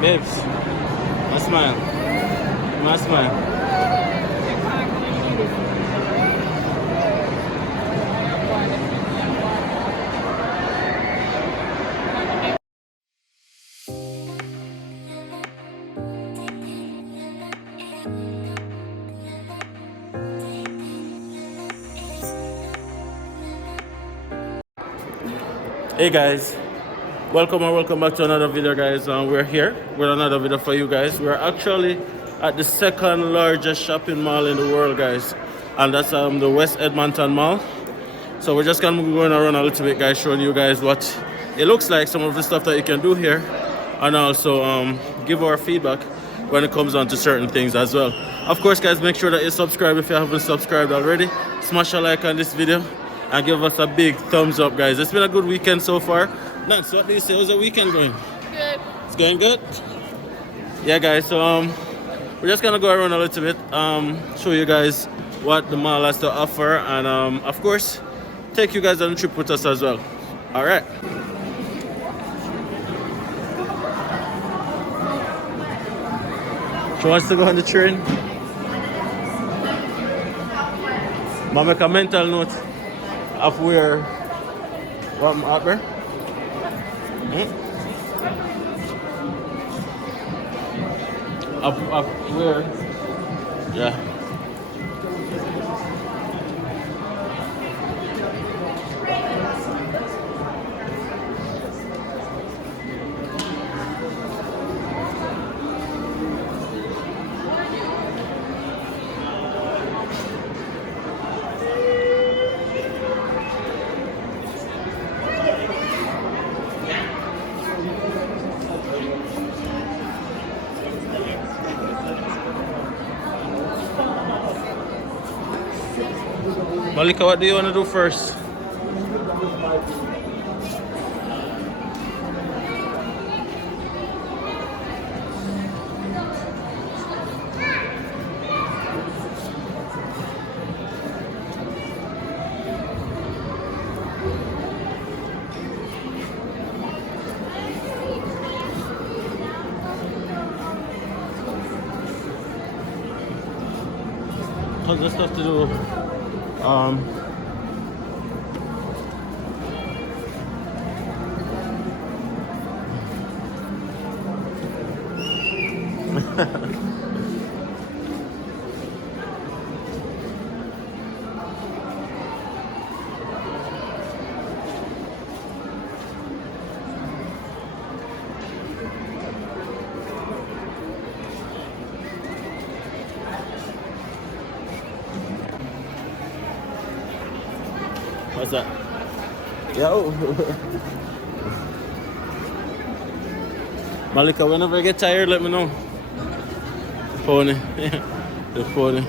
Babes, my smile. My smile. Hey guys, welcome and welcome back to another video, guys. We're here with another video for you guys. We're actually at the second largest shopping mall in the world, guys, and that's the West Edmonton Mall. So we're just gonna be going around a little bit, guys, showing you guys what it looks like, some of the stuff that you can do here, and also give our feedback when it comes on to certain things as well. Of course, guys, make sure that you subscribe if you haven't subscribed already. Smash a like on this video and give us a big thumbs up, guys. It's been a good weekend so far. Nance, what do you say? How's the weekend going? Good. It's going good? Yeah, guys, so we're just gonna go around a little bit, show you guys what the mall has to offer, and of course take you guys on a trip with us as well. All right. She wants to go on the train. I'll make a mental note of where what I'm up there. Up where? Yeah. Malika, what do you want to do first? Tons of stuff to do. What's that? Yo. Malika, whenever I get tired, let me know. Pony. The pony.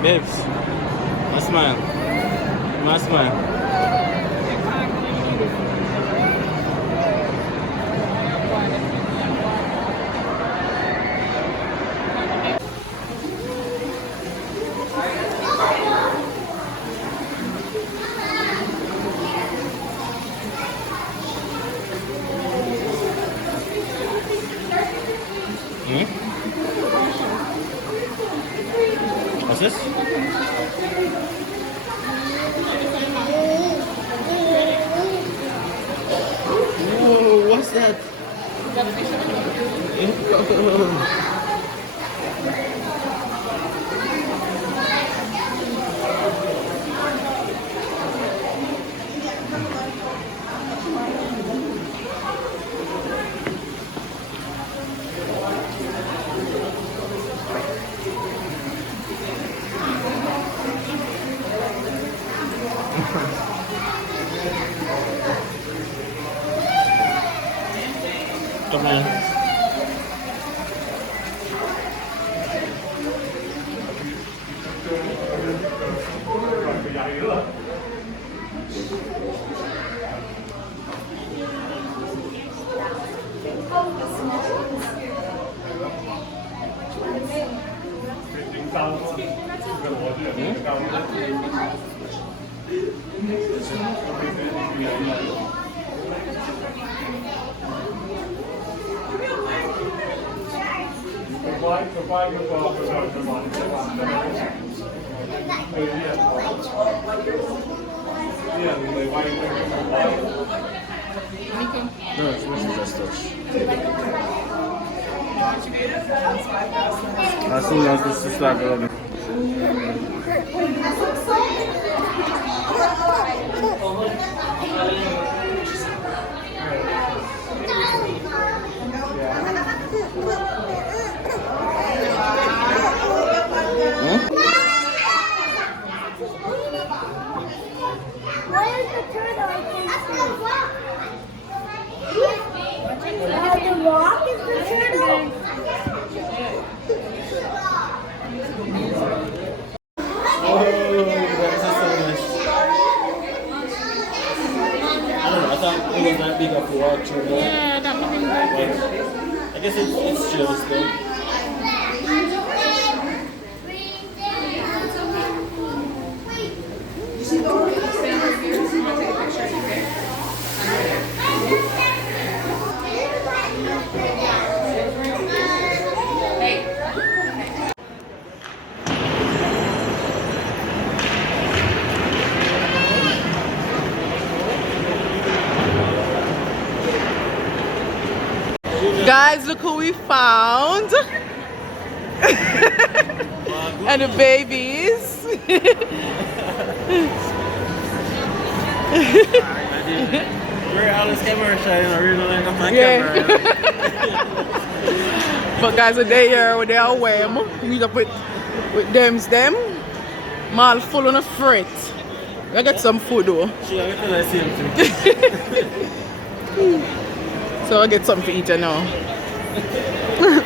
Babes, my smile. My smile. What's this? Whoa, what's that? Come on. No, it's just touch. As soon as this is start going. Yeah, that would be nice. I guess it's just though. Guys, look who we found. And the babies. We're out of camera shine, I really like my Yeah. camera. But guys, when they here, when they are warm, we need to put with them. Mal full on a freight. I get some food though. She got the same thing. So I get something to eat now. Yeah.